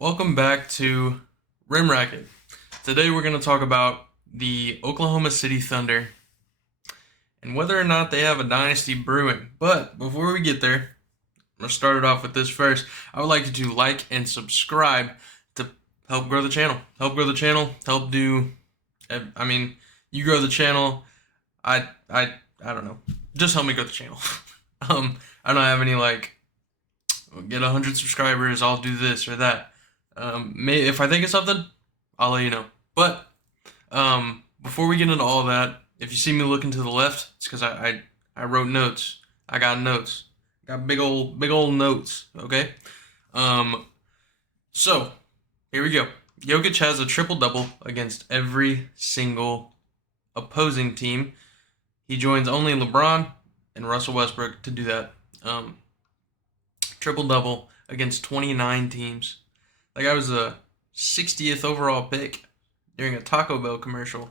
Welcome back to Rim Racket. Today we're going to talk about the Oklahoma City Thunder and whether or not they have a dynasty brewing. But before we get there, I'm going to start it off with this first. I would like you to like and subscribe to help grow the channel. Help do, you grow the channel. I don't know. Just help me grow the channel. I don't have any get 100 subscribers, I'll do this or that. If I think of something, I'll let you know. But before we get into all that, if you see me looking to the left, it's because I wrote notes. I got notes. Got big old notes. Okay. So here we go. Jokic has a triple double against every single opposing team. He joins only LeBron and Russell Westbrook to do that. Triple double against 29 teams. That guy was a 60th overall pick during a Taco Bell commercial.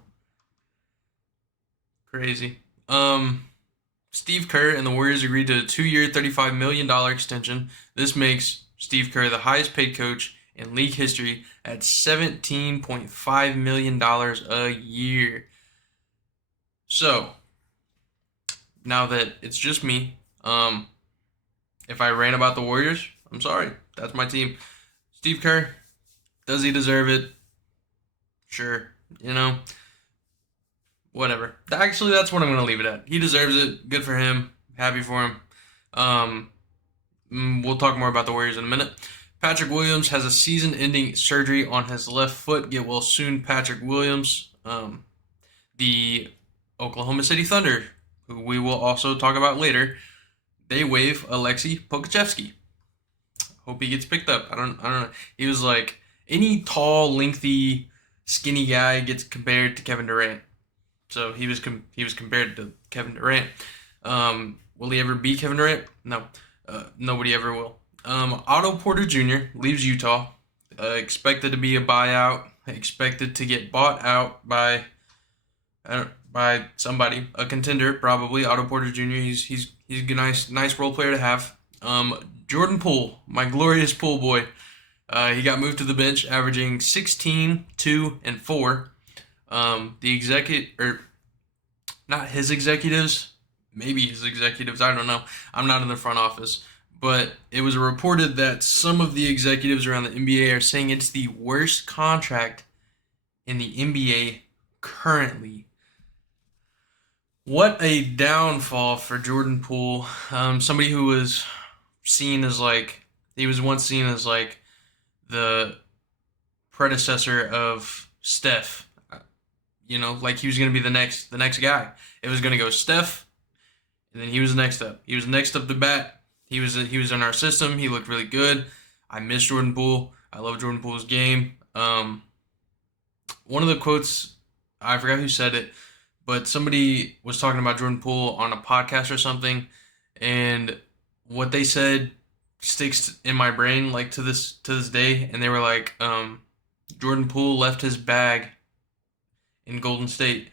Crazy. Steve Kerr and the Warriors agreed to a 2-year, $35 million extension. This makes Steve Kerr the highest paid coach in league history at $17.5 million a year. So, now that it's just me, if I rant about the Warriors, I'm sorry. That's my team. Steve Kerr, does he deserve it? Sure. Whatever. Actually, that's what I'm going to leave it at. He deserves it. Good for him. Happy for him. We'll talk more about the Warriors in a minute. Patrick Williams has a season-ending surgery on his left foot. Get well soon, Patrick Williams. The Oklahoma City Thunder, who we will also talk about later, they waive Alexei Pokusevski. Hope he gets picked up. I don't know. He was like any tall, lengthy, skinny guy gets compared to Kevin Durant. So he was compared to Kevin Durant. Will he ever be Kevin Durant? No. Nobody ever will. Otto Porter Jr. leaves Utah. Expected to be a buyout. Expected to get bought out by somebody, a contender probably. Otto Porter Jr. He's a nice role player to have. Jordan Poole, my glorious Poole boy, he got moved to the bench, averaging 16, 2, and 4. Not his executives, maybe his executives, I don't know. I'm not in the front office, but it was reported that some of the executives around the NBA are saying it's the worst contract in the NBA currently. What a downfall for Jordan Poole. Somebody who was once seen as the predecessor of Steph. Like he was going to be the next guy. It was going to go Steph, and then he was next up. He was next up the bat. He was in our system. He looked really good. I miss Jordan Poole. I love Jordan Poole's game. One of the quotes, I forgot who said it, but somebody was talking about Jordan Poole on a podcast or something, and what they said sticks in my brain to this day. And they were like, Jordan Poole left his bag in Golden State,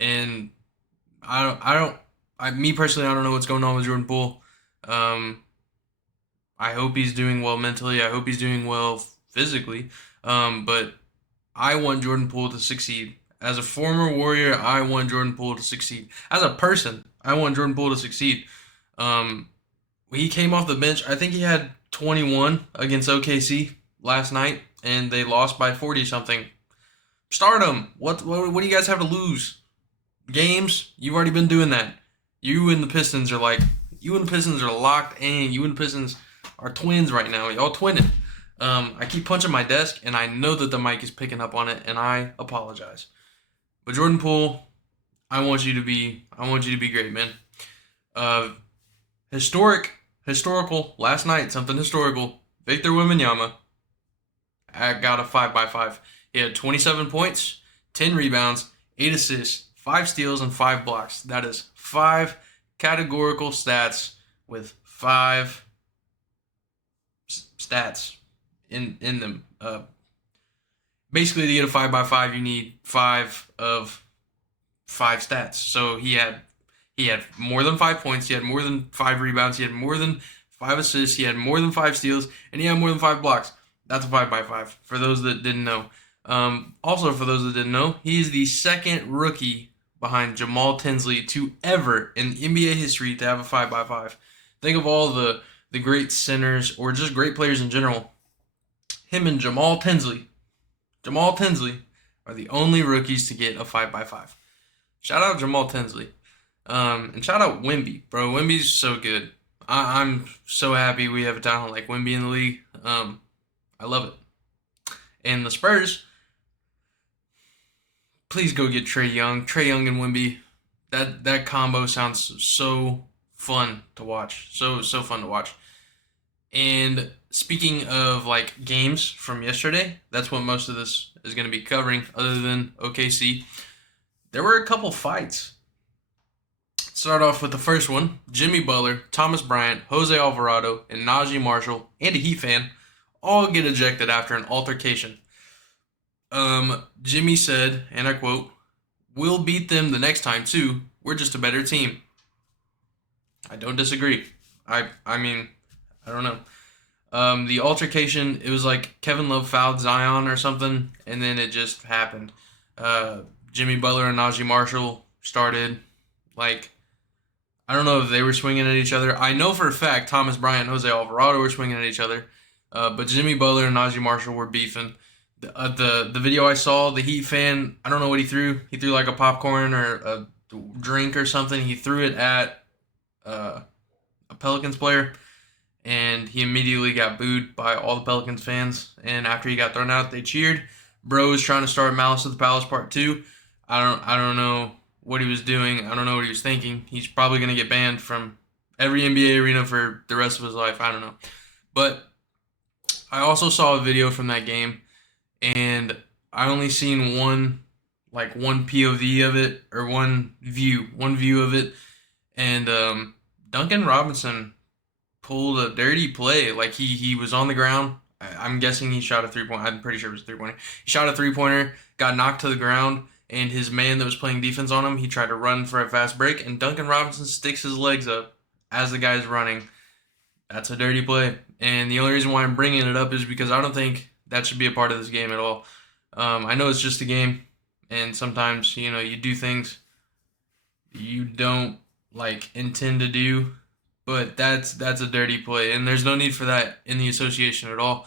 and me personally, I don't know what's going on with Jordan Poole. I hope he's doing well mentally. I hope he's doing well physically. But I want Jordan Poole to succeed. As a former Warrior, I want Jordan Poole to succeed. As a person, I want Jordan Poole to succeed. He came off the bench. I think he had 21 against OKC last night, and they lost by 40-something. Start him. What do you guys have to lose? Games? You've already been doing that. You and the Pistons are locked in. You and the Pistons are twins right now. Y'all twinning. I keep punching my desk, and I know that the mic is picking up on it, and I apologize. But Jordan Poole, I want you to be great, man. Historical, last night, something historical. Victor Wembanyama got a 5x5. He had 27 points, 10 rebounds, 8 assists, 5 steals, and 5 blocks. That is 5 categorical stats with 5 stats in them. Basically, to get a 5x5, you need 5 of 5 stats. So he had more than 5 points. He had more than 5 rebounds. He had more than 5 assists. He had more than 5 steals, and he had more than 5 blocks. That's a 5x5 for those that didn't know. Also, for those that didn't know, he's the second rookie behind Jamal Tinsley to ever in NBA history to have a 5x5. Think of all the great centers or just great players in general. Him and Jamal Tinsley are the only rookies to get a 5x5. Shout out Jamal Tinsley. And shout out Wemby, bro. Wemby's so good. I'm so happy we have a talent like Wemby in the league. I love it. And the Spurs, please go get Trae Young. Trae Young and Wemby. That combo sounds so fun to watch. So fun to watch. And speaking of like games from yesterday, that's what most of this is going to be covering, other than OKC. There were a couple fights. Start off with the first one. Jimmy Butler, Thomas Bryant, Jose Alvarado, and Najee Marshall, and a Heat fan, all get ejected after an altercation. Jimmy said, and I quote, "We'll beat them the next time too. We're just a better team." I don't disagree. I mean, I don't know. The altercation, it was like Kevin Love fouled Zion or something, and then it just happened. Jimmy Butler and Najee Marshall started, like, I don't know if they were swinging at each other. I know for a fact Thomas Bryant and Jose Alvarado were swinging at each other, but Jimmy Butler and Najee Marshall were beefing. The video I saw, the Heat fan, I don't know what he threw. He threw like a popcorn or a drink or something. He threw it at a Pelicans player, and he immediately got booed by all the Pelicans fans. And after he got thrown out, they cheered. Bro was trying to start Malice at the Palace Part 2. I don't know what he was doing. I don't know what he was thinking. He's probably going to get banned from every NBA arena for the rest of his life. I don't know. But I also saw a video from that game, and I only seen one POV of it, or one view of it. And Duncan Robinson pulled a dirty play. Like he was on the ground. I'm guessing he shot a 3-pointer. I'm pretty sure it was a 3-pointer. He shot a 3-pointer, got knocked to the ground, and his man that was playing defense on him, he tried to run for a fast break, and Duncan Robinson sticks his legs up as the guy's running. That's a dirty play. And the only reason why I'm bringing it up is because I don't think that should be a part of this game at all. I know it's just a game, and sometimes, you do things you don't, intend to do, but that's a dirty play, and there's no need for that in the association at all.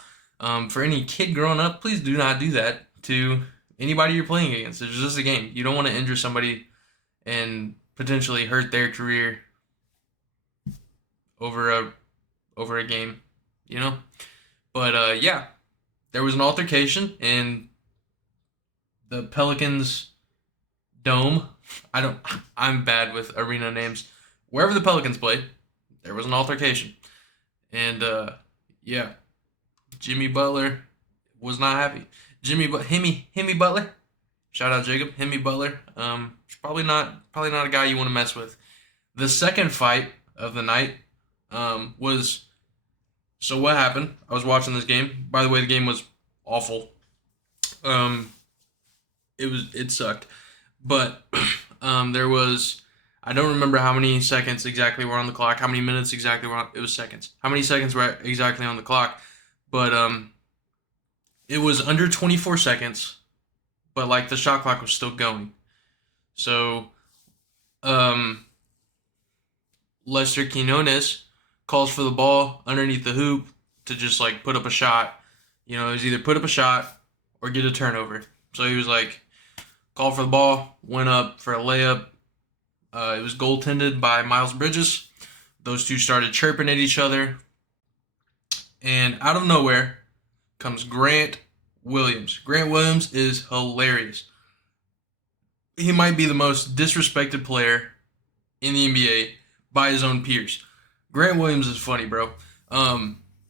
For any kid growing up, please do not do that to anybody you're playing against. It's just a game. You don't want to injure somebody and potentially hurt their career over a game, But yeah, there was an altercation in the Pelicans dome. I'm bad with arena names. Wherever the Pelicans played, there was an altercation, and yeah, Jimmy Butler was not happy. Himmy Butler, shout out Jacob, Himmy Butler. Probably not a guy you want to mess with. The second fight of the night was, so what happened? I was watching this game. By the way, the game was awful. It sucked, but there was, I don't remember how many seconds exactly were on the clock, how many minutes exactly were on, it was seconds. How many seconds were exactly on the clock? But it was under 24 seconds, but the shot clock was still going. So Lester Quinones calls for the ball underneath the hoop to just put up a shot. It was either put up a shot or get a turnover. So he was called for the ball, went up for a layup. It was goaltended by Miles Bridges. Those two started chirping at each other. And out of nowhere comes Grant Williams. Grant Williams is hilarious. He might be the most disrespected player in the NBA by his own peers. Grant Williams is funny, bro.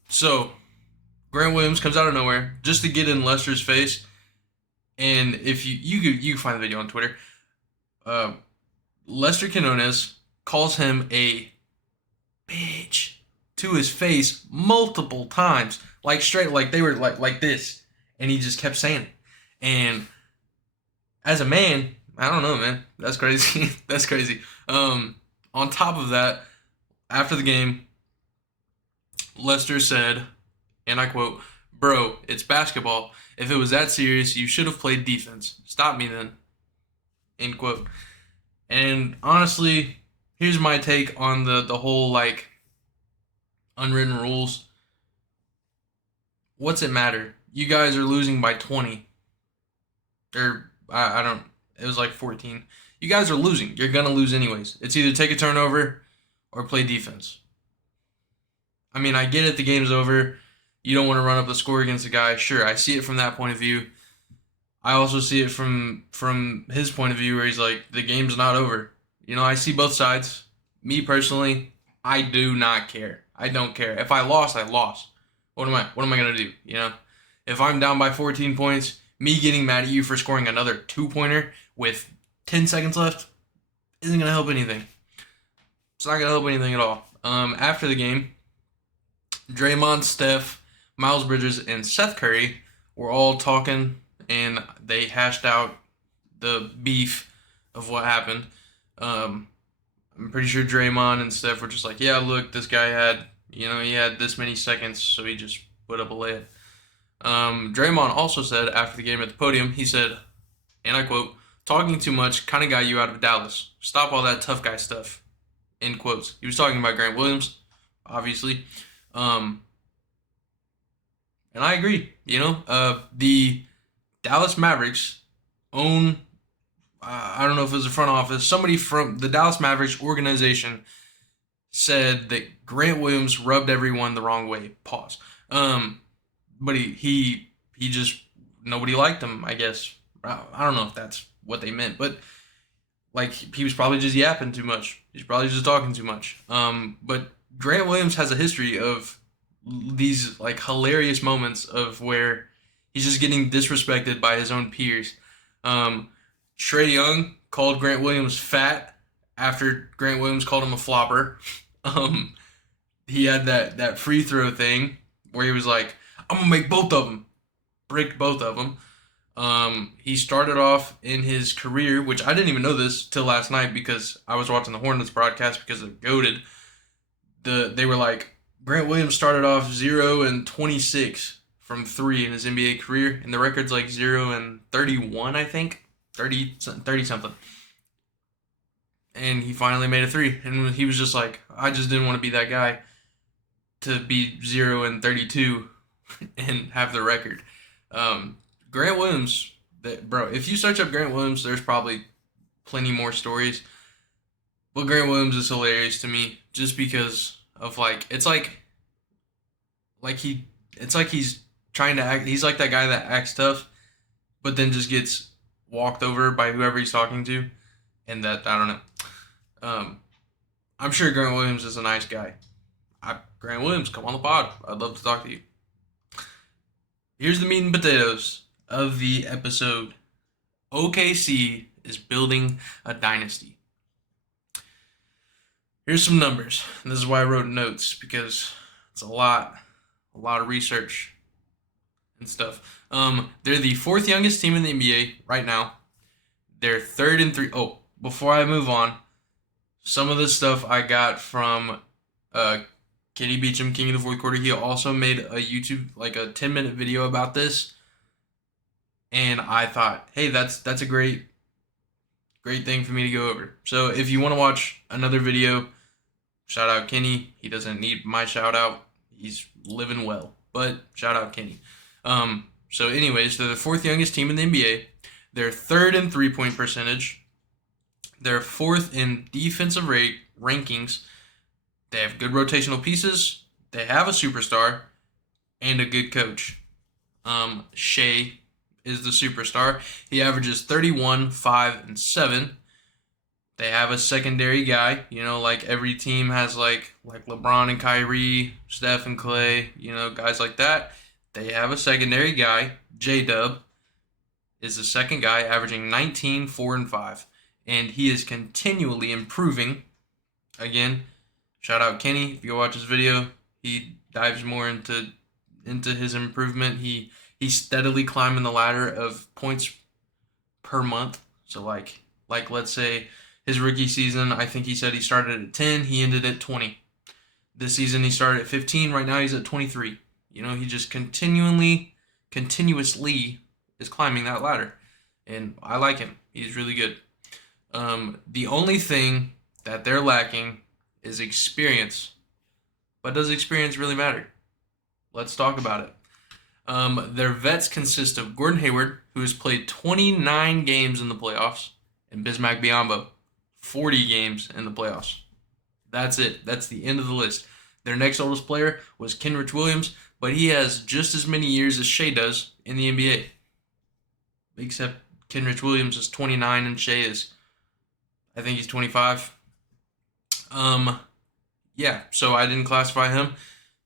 So Grant Williams comes out of nowhere just to get in Lester's face. And if you can find the video on Twitter, Lester Quinones calls him a bitch to his face multiple times, straight, they were like this, and he just kept saying it. And as a man, I don't know, man, that's crazy. That's crazy. On top of that, after the game, Lester said, and I quote, Bro, it's basketball. If it was that serious, you should have played defense. Stop me then. End quote. And honestly, here's my take on the whole like unwritten rules. What's it matter? You guys are losing by 20. Or I don't, it was like 14. You guys are losing. You're gonna lose anyways. It's either take a turnover or play defense. I mean, I get it, the game's over. You don't want to run up the score against a guy. Sure, I see it from that point of view. I also see it from his point of view where he's like, the game's not over. You know, I see both sides. Me personally, I do not care. I don't care. If I lost, I lost. What am I gonna do? You know? If I'm down by 14 points, me getting mad at you for scoring another 2-pointer with 10 seconds left isn't gonna help anything. It's not gonna help anything at all. After the game, Draymond, Steph, Miles Bridges, and Seth Curry were all talking, and they hashed out the beef of what happened. I'm pretty sure Draymond and Steph were just like, yeah, look, this guy had, he had this many seconds, so he just put up a layup. Draymond also said after the game at the podium, he said, and I quote, talking too much kind of got you out of Dallas. Stop all that tough guy stuff. End quotes. He was talking about Grant Williams, obviously. And I agree. The Dallas Mavericks own, I don't know if it was the front office, somebody from the Dallas Mavericks organization said that Grant Williams rubbed everyone the wrong way. Pause. But he just, nobody liked him, I guess. I don't know if that's what they meant, but like he was probably just yapping too much. He's probably just talking too much. But Grant Williams has a history of these like hilarious moments of where he's just getting disrespected by his own peers. Trae Young called Grant Williams fat after Grant Williams called him a flopper. He had that free throw thing where he was like, I'm gonna make both of them. Bricked both of them. He started off in his career, which I didn't even know this till last night because I was watching the Hornets broadcast because they're goated. They were like, Grant Williams started off 0-26 from 3 in his NBA career, and the record's like 0-31, I think. 30 something. And he finally made a 3, and he was just like, I just didn't want to be that guy to be 0-32 and have the record. Grant Williams, bro, if you search up Grant Williams, there's probably plenty more stories. But Grant Williams is hilarious to me just because of it's like he's trying to act, he's like that guy that acts tough, but then just gets walked over by whoever he's talking to, and that, I don't know. I'm sure Grant Williams is a nice guy. Grant Williams, come on the pod. I'd love to talk to you. Here's the meat and potatoes of the episode. OKC is building a dynasty. Here's some numbers. And this is why I wrote notes, because it's a lot of research and stuff. They're the 4th youngest team in the NBA right now. They're 3rd in 3. Oh, before I move on, some of this stuff I got from Kenny Beecham, King of the Fourth Quarter. He also made a YouTube, like a 10-minute video about this. And I thought, hey, that's a great thing for me to go over. So if you want to watch another video, shout out Kenny. He doesn't need my shout out. He's living well. But shout out Kenny. So anyways, they're the 4th youngest team in the NBA. They're 3rd in 3-point percentage. They're 4th in defensive rankings. They have good rotational pieces. They have a superstar and a good coach. Shea is the superstar. He averages 31, 5, and 7. They have a secondary guy. Like every team has like LeBron and Kyrie, Steph and Clay, guys like that. They have a secondary guy. J-Dub is the second guy, averaging 19, 4, and 5. And he is continually improving. Again, shout out Kenny. If you watch his video, he dives more into his improvement. He's steadily climbing the ladder of points per month. So like let's say his rookie season, I think he said he started at 10, he ended at 20. This season he started at 15, right now he's at 23. He just continuously is climbing that ladder. And I like him. He's really good. The only thing that they're lacking is experience. But does experience really matter? Let's talk about it. Their vets consist of Gordon Hayward, who has played 29 games in the playoffs, and Bismack Biyombo, 40 games in the playoffs. That's it. That's the end of the list. Their next oldest player was Kenrich Williams, but he has just as many years as Shea does in the NBA. Except Kenrich Williams is 29 and Shea is, I think he's 25. Yeah, so I didn't classify him.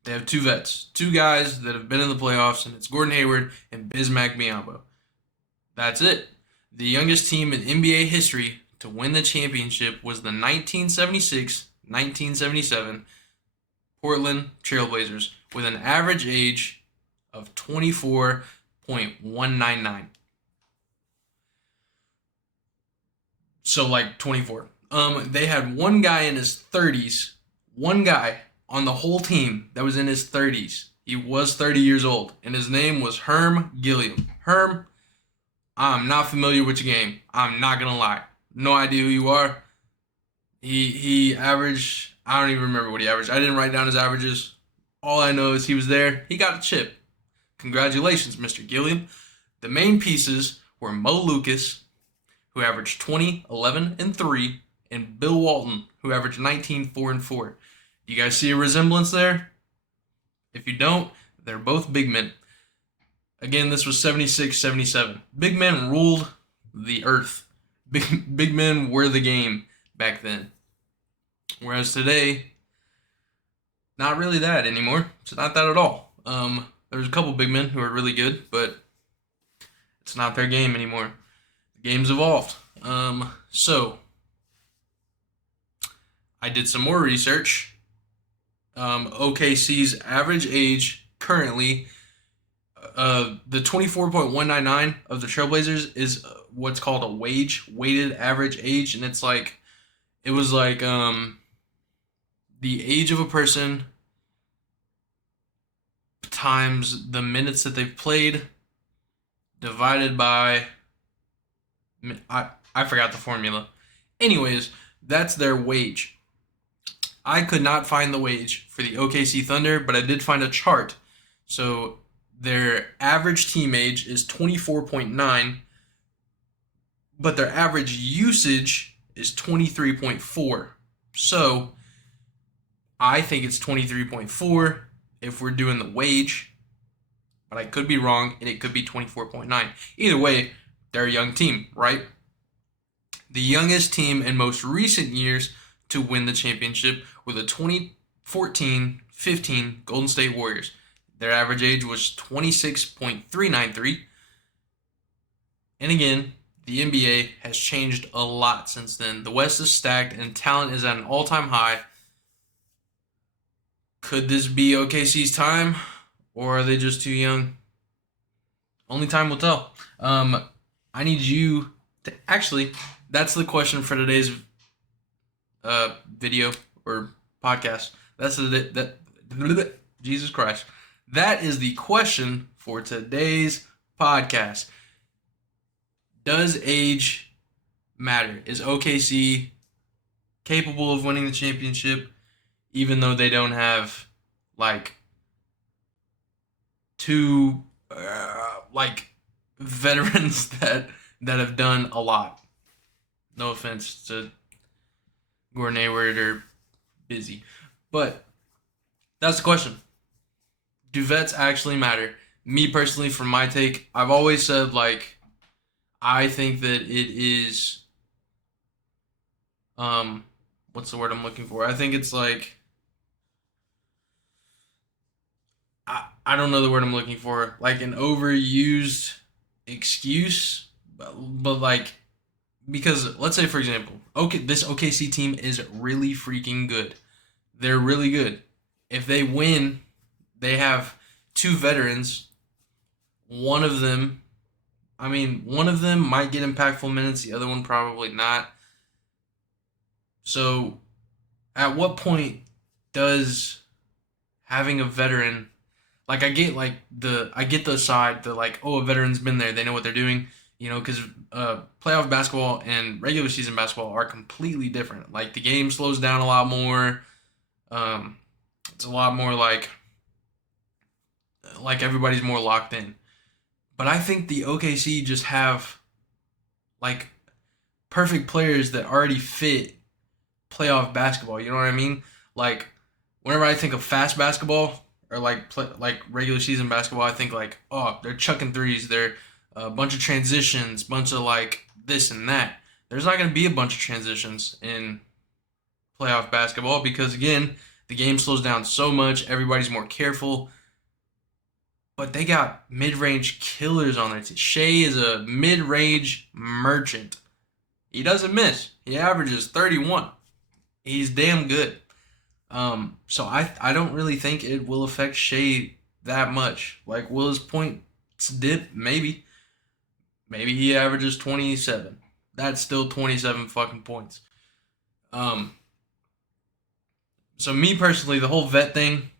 They have two vets, two guys that have been in the playoffs, and it's Gordon Hayward and Bismack Biyombo. That's it. The youngest team in NBA history to win the championship was the 1976-1977 Portland Trailblazers with an average age of 24.199. So like 24. They had one guy in his 30s, one guy on the whole team that was in his 30s. He was 30 years old, and his name was Herm Gilliam. Herm, I'm not familiar with your game. I'm not gonna lie. No idea who you are. He averaged, I don't even remember what he averaged. I didn't write down his averages. All I know is he was there. He got a chip. Congratulations, Mr. Gilliam. The main pieces were Mo Lucas, who averaged 20, 11, and 3, and Bill Walton, who averaged 19, 4, and 4. You guys see a resemblance there? If you don't, they're both big men. Again, this was 76-77. Big men ruled the earth. Big men were the game back then. Whereas today, not really that anymore. It's not that at all. There's a couple big men who are really good, but it's not their game anymore. The game's evolved. So I did some more research. OKC's average age currently, the 24.199 of the Trailblazers is what's called a weighted average age, and it was like the age of a person times the minutes that they've played divided by, I forgot the formula. Anyways, that's their wage. I could not find the wage for the OKC Thunder, but I did find a chart. So their average team age is 24.9, but their average usage is 23.4. So I think it's 23.4 if we're doing the wage, but I could be wrong, and it could be 24.9. Either way, they're a young team, right? The youngest team in most recent years to win the championship were the 2014-15 Golden State Warriors. Their average age was 26.393. And again, the NBA has changed a lot since then. The West is stacked and talent is at an all-time high. Could this be OKC's time, or are they just too young? Only time will tell. I need you to actually, that's the question for today's video or podcast. Jesus Christ. That is the question for today's podcast. Does age matter? Is OKC capable of winning the championship even though they don't have two veterans that have done a lot? No offense to Gordon Hayward or Busy, but that's the question. Do vets actually matter? Me personally, from my take, I've always said I think that it is what's the word I'm looking for? I think it's I don't know the word I'm looking for. An overused excuse, but because let's say, for example, this OKC team is really freaking good. They're really good. If they win, they have two veterans. One of them might get impactful minutes. The other one probably not. So at what point does having a veteran Like I get the side that like, oh, a veteran's been there, they know what they're doing, because playoff basketball and regular season basketball are completely different. Like the game slows down a lot more. Um, it's a lot more like everybody's more locked in. But I think the OKC just have like perfect players that already fit playoff basketball. You know what I mean? Like whenever I think of fast basketball or like regular season basketball, I think like, oh, they're chucking threes, they're a bunch of transitions, bunch of like this and that. There's not going to be a bunch of transitions in playoff basketball because again, the game slows down so much, everybody's more careful. But they got mid-range killers on their team. Shea is a mid-range merchant. He doesn't miss. He averages 31. He's damn good. So I don't really think it will affect Shea that much. Like, will his points dip? Maybe. Maybe he averages 27. That's still 27 fucking points. So me personally, the whole vet thing,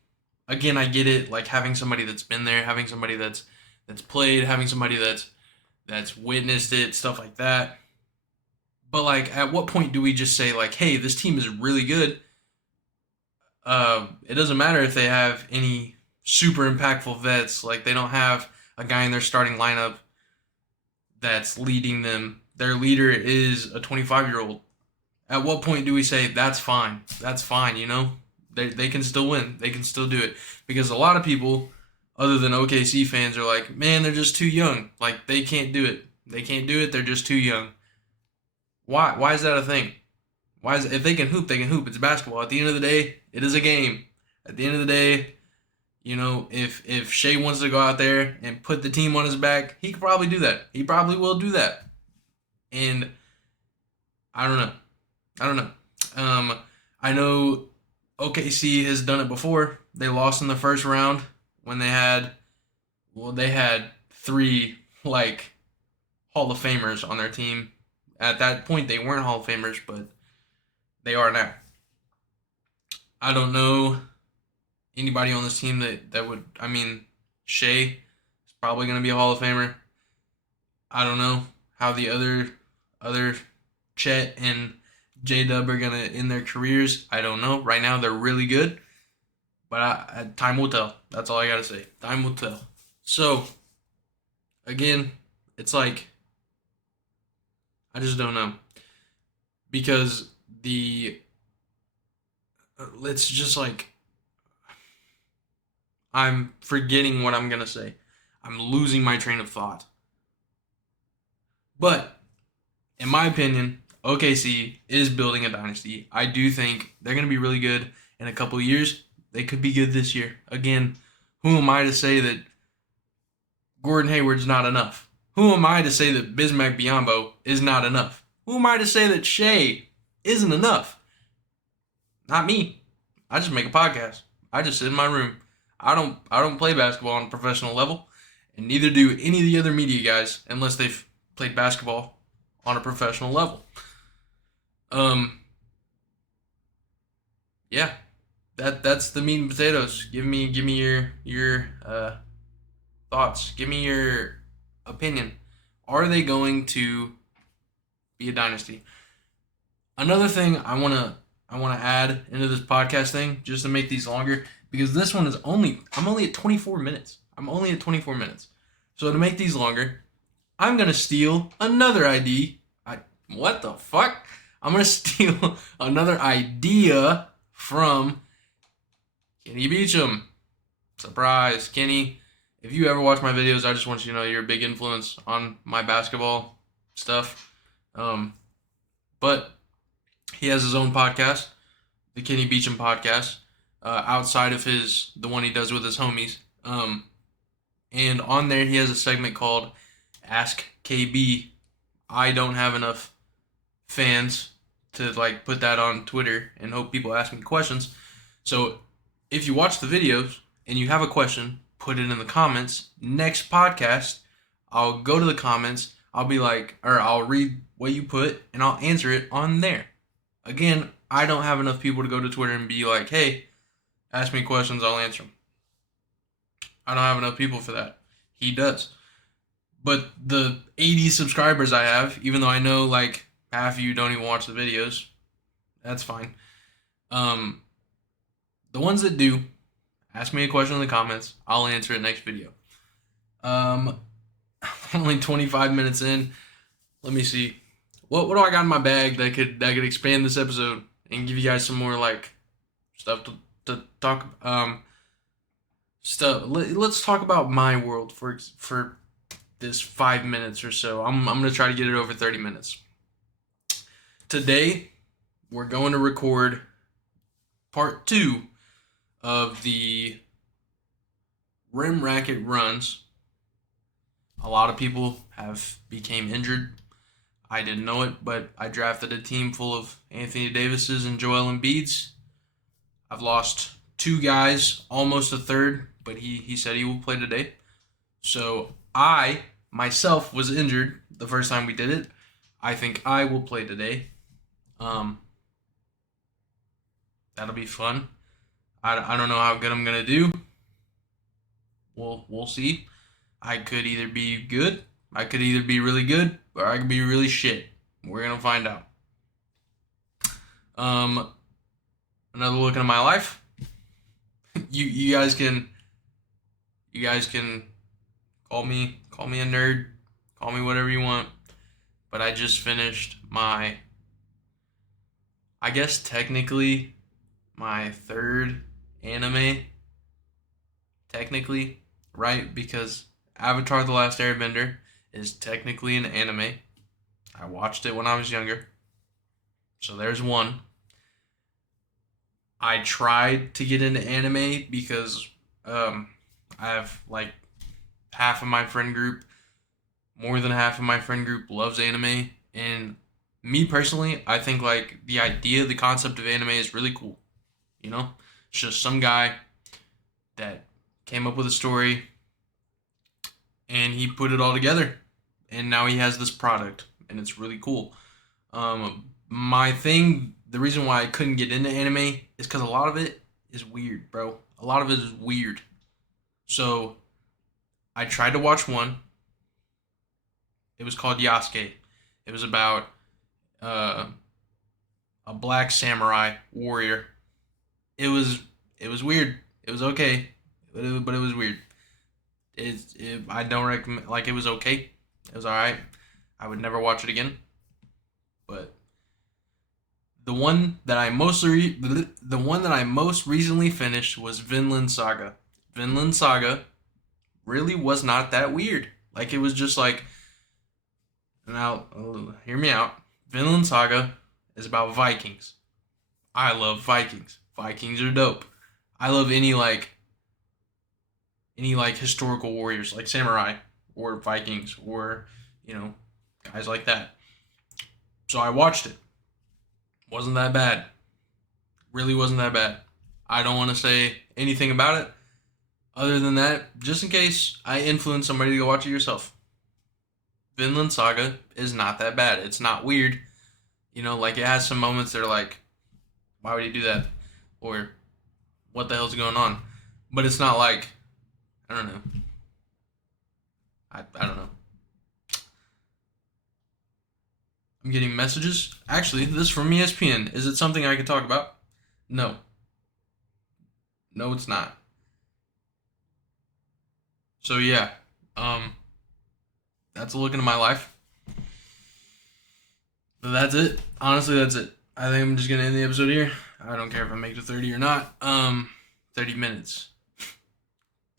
again, I get it. Like having somebody that's been there, having somebody that's played, having somebody that's witnessed it, stuff like that. But like, at what point do we just say like, hey, this team is really good? It doesn't matter if they have any super impactful vets. Like they don't have a guy in their starting lineup that's leading them. Their leader is a 25-year-old. At what point do we say that's fine? That's fine, They can still win. They can still do it. Because a lot of people, other than OKC fans, are like, man, they're just too young. Like, they can't do it. They can't do it. They're just too young. Why? Why is that a thing? If they can hoop, they can hoop. It's basketball. At the end of the day, it is a game. At the end of the day, if Shea wants to go out there and put the team on his back, he could probably do that. He probably will do that. And I don't know. I know OKC has done it before. They lost in the first round when they had three like Hall of Famers on their team. At that point, they weren't Hall of Famers, but they are now. I don't know anybody on this team that would. I mean, Shea is probably going to be a Hall of Famer. I don't know how the other Chet and J-Dub are going to end their careers. I don't know. Right now, they're really good. But time will tell. That's all I got to say. Time will tell. So, again, it's like, I just don't know. Because it's just like, I'm forgetting what I'm going to say. I'm losing my train of thought. But, in my opinion, OKC is building a dynasty. I do think they're going to be really good in a couple of years. They could be good this year. Again, who am I to say that Gordon Hayward's not enough? Who am I to say that Bismack Biyombo is not enough? Who am I to say that Shea isn't enough? Not me. I just make a podcast. I just sit in my room. I don't play basketball on a professional level, and neither do any of the other media guys unless they've played basketball on a professional level. Yeah, that's the meat and potatoes. Give me your thoughts. Give me your opinion. Are they going to be a dynasty? Another thing I wanna add into this podcast thing just to make these longer because this one is I'm only at 24 minutes. So to make these longer, I'm gonna steal another ID. What the fuck? I'm gonna steal another idea from Kenny Beecham. Surprise, Kenny. If you ever watch my videos, I just want you to know you're a big influence on my basketball stuff. But he has his own podcast, the Kenny Beecham podcast, outside of the one he does with his homies. And on there, he has a segment called Ask KB. I don't have enough fans to like put that on Twitter and hope people ask me questions. So if you watch the videos and you have a question, put it in the comments. Next podcast, I'll go to the comments. I'll read what you put and I'll answer it on there. Again, I don't have enough people to go to Twitter and be like, hey, ask me questions, I'll answer them. I don't have enough people for that. He does. But the 80 subscribers I have, even though I know like half of you don't even watch the videos, that's fine. The ones that do, ask me a question in the comments. I'll answer it next video. Only 25 minutes in. Let me see. What do I got in my bag that could expand this episode and give you guys some more like stuff to talk stuff. Let's talk about my world for this 5 minutes or so. I'm gonna try to get it over 30 minutes. Today we're going to record part 2 of the rim racket runs. A lot of people have became injured. I didn't know it, but I drafted a team full of Anthony Davises and Joel Embiids. I've lost 2 guys, almost a third, but he said he will play today. So I myself was injured the first time we did it. I think I will play today. That'll be fun. I don't know how good I'm gonna do. We'll see. I could either be good, I could either be really good, or I could be really shit. We're gonna find out. Another look into my life. You guys can call me a nerd, call me whatever you want. But I just finished my, I guess technically, my 3rd anime. Technically, right? Because Avatar: The Last Airbender is technically an anime. I watched it when I was younger. So there's one. I tried to get into anime because I have like half of my friend group, more than half of my friend group loves anime. And me personally, I think like the concept of anime is really cool. You know? It's just some guy that came up with a story and he put it all together. And now he has this product and it's really cool. The reason why I couldn't get into anime is because a lot of it is weird, bro. A lot of it is weird. So I tried to watch one. It was called Yasuke. It was about a black samurai warrior. It was weird. It was okay, but it was weird. I don't recommend. Like, it was okay. It was all right. I would never watch it again. But the one that I most recently finished was Vinland Saga. Vinland Saga really was not that weird. Like, it was just like, now hear me out. Vinland Saga is about Vikings. I love Vikings. Vikings are dope. I love any historical warriors like samurai or Vikings or guys like that. So I watched it. Wasn't that bad. Really wasn't that bad. I don't want to say anything about it other than that, just in case I influence somebody to go watch it yourself. Vinland Saga is not that bad. It's not weird. Like, it has some moments that are like, why would he do that? Or what the hell's going on? But it's not like, I don't know. I don't know. I'm getting messages. Actually, this is from ESPN. Is it something I could talk about? No. No, it's not. So yeah, that's a look into my life. But that's it. Honestly, that's it. I think I'm just gonna end the episode here. I don't care if I make it to 30 or not. 30 minutes.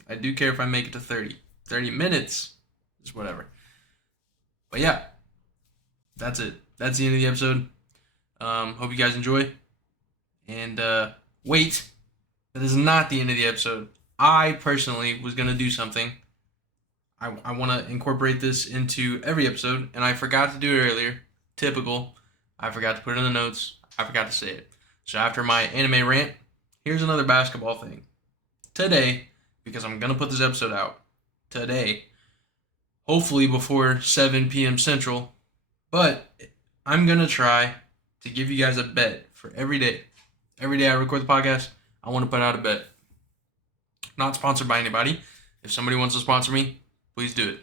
I do care if I make it to 30. 30 minutes is whatever. But yeah, that's it. That's the end of the episode. Hope you guys enjoy. And wait, that is not the end of the episode. I personally was going to do something. I want to incorporate this into every episode, and I forgot to do it earlier. Typical. I forgot to put it in the notes. I forgot to say it. So after my anime rant, here's another basketball thing. Today, because I'm going to put this episode out today, hopefully before 7 p.m. Central, but I'm going to try to give you guys a bet for every day. Every day I record the podcast, I want to put out a bet. Not sponsored by anybody. If somebody wants to sponsor me, please do it.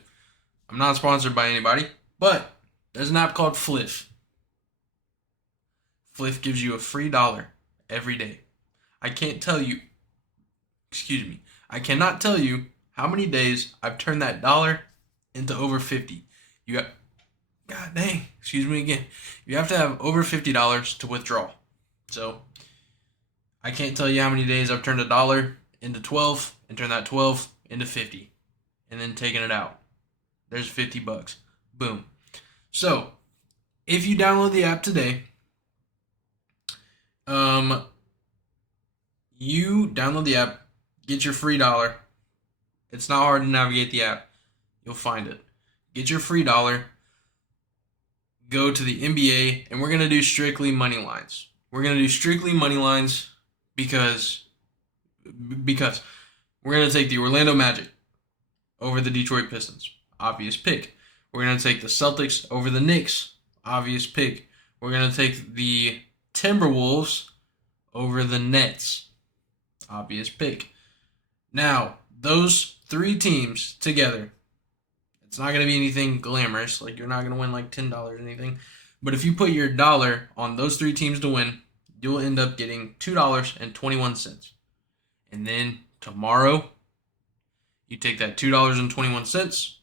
I'm not sponsored by anybody, but there's an app called Fliff. Fliff gives you a free $1 every day. I cannot tell you how many days I've turned that dollar into over 50. God dang, excuse me again. You have to have over $50 to withdraw. So, I can't tell you how many days I've turned $1 into 12 and turned that 12 into 50 and then taken it out. There's $50. Boom. So, if you download the app today, you download the app, get your free $1. It's not hard to navigate the app. You'll find it. Get your free $1. Go to the NBA, and we're going to do strictly money lines. We're going to do strictly money lines because we're going to take the Orlando Magic over the Detroit Pistons. Obvious pick. We're going to take the Celtics over the Knicks. Obvious pick. We're going to take the Timberwolves over the Nets. Obvious pick. Now, those three teams together, it's not going to be anything glamorous. Like, you're not going to win like $10 or anything. But if you put your $1 on those three teams to win, you'll end up getting $2.21. And then tomorrow, you take that $2.21,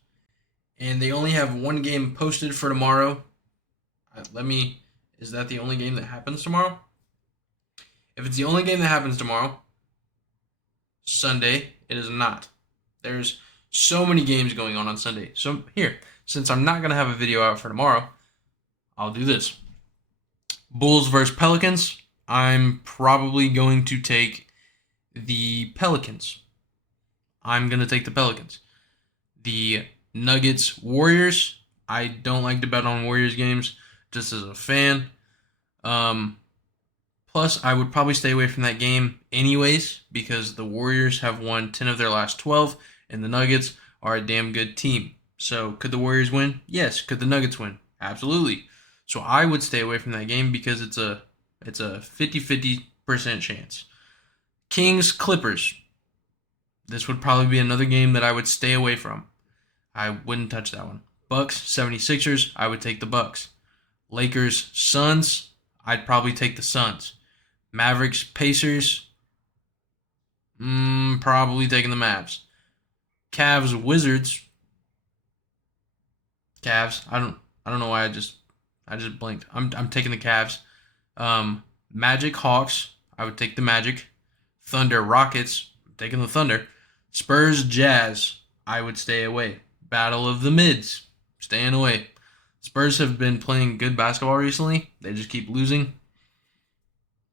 and they only have one game posted for tomorrow. Is that the only game that happens tomorrow? If it's the only game that happens tomorrow, Sunday, it is not. There's so many games going on Sunday. So here, since I'm not going to have a video out for tomorrow, I'll do this. Bulls versus Pelicans. I'm probably going to take the Pelicans. I'm going to take the Pelicans. The Nuggets Warriors. I don't like to bet on Warriors games just as a fan. Plus, I would probably stay away from that game anyways because the Warriors have won 10 of their last 12 and the Nuggets are a damn good team. So, could the Warriors win? Yes. Could the Nuggets win? Absolutely. So, I would stay away from that game because it's a 50-50% chance. Kings Clippers. This would probably be another game that I would stay away from. I wouldn't touch that one. Bucks 76ers. I would take the Bucks. Lakers Suns. I'd probably take the Suns. Mavericks Pacers. Probably taking the Mavs. Cavs Wizards. Cavs. I don't know why I just blinked. I'm taking the Cavs. Magic Hawks. I would take the Magic. Thunder Rockets. I'm taking the Thunder. Spurs Jazz. I would stay away. Battle of the Mids. Staying away. Spurs have been playing good basketball recently. They just keep losing.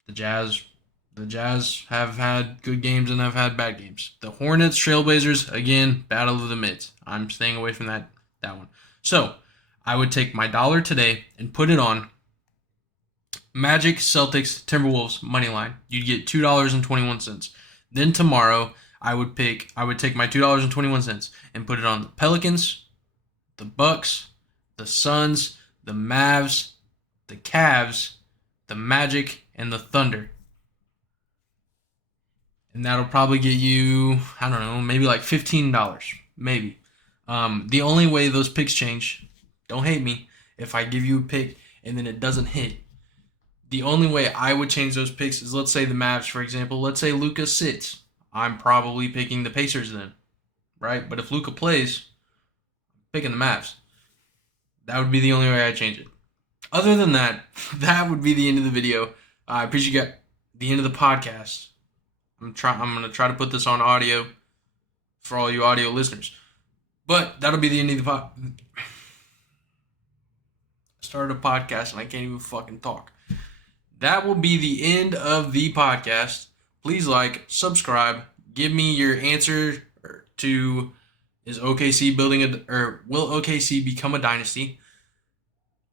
The Jazz have had good games and have had bad games. The Hornets, Trailblazers, again, battle of the mids. I'm staying away from that one. So, I would take my $1 today and put it on Magic, Celtics, Timberwolves, money line. You'd get $2.21. Then tomorrow, I would take my $2.21 and put it on the Pelicans, the Bucks, the Suns, the Mavs, the Cavs, the Magic, and the Thunder. And that'll probably get you, I don't know, maybe like $15. Maybe. The only way those picks change, don't hate me, if I give you a pick and then it doesn't hit. The only way I would change those picks is, let's say the Mavs, for example. Let's say Luka sits. I'm probably picking the Pacers then, right? But if Luka plays, I'm picking the Mavs. That would be the only way I'd change it. Other than that, that would be the end of the video. I appreciate you got the end of the podcast. I'm going to try to put this on audio for all you audio listeners. But that'll be the end of the pod. I started a podcast and I can't even fucking talk. That will be the end of the podcast. Please like, subscribe, give me your answer to will OKC become a dynasty?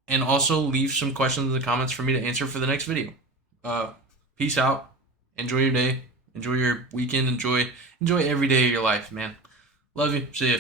And also leave some questions in the comments for me to answer for the next video. Peace out. Enjoy your day. Enjoy your weekend. Enjoy every day of your life, man. Love you. See ya.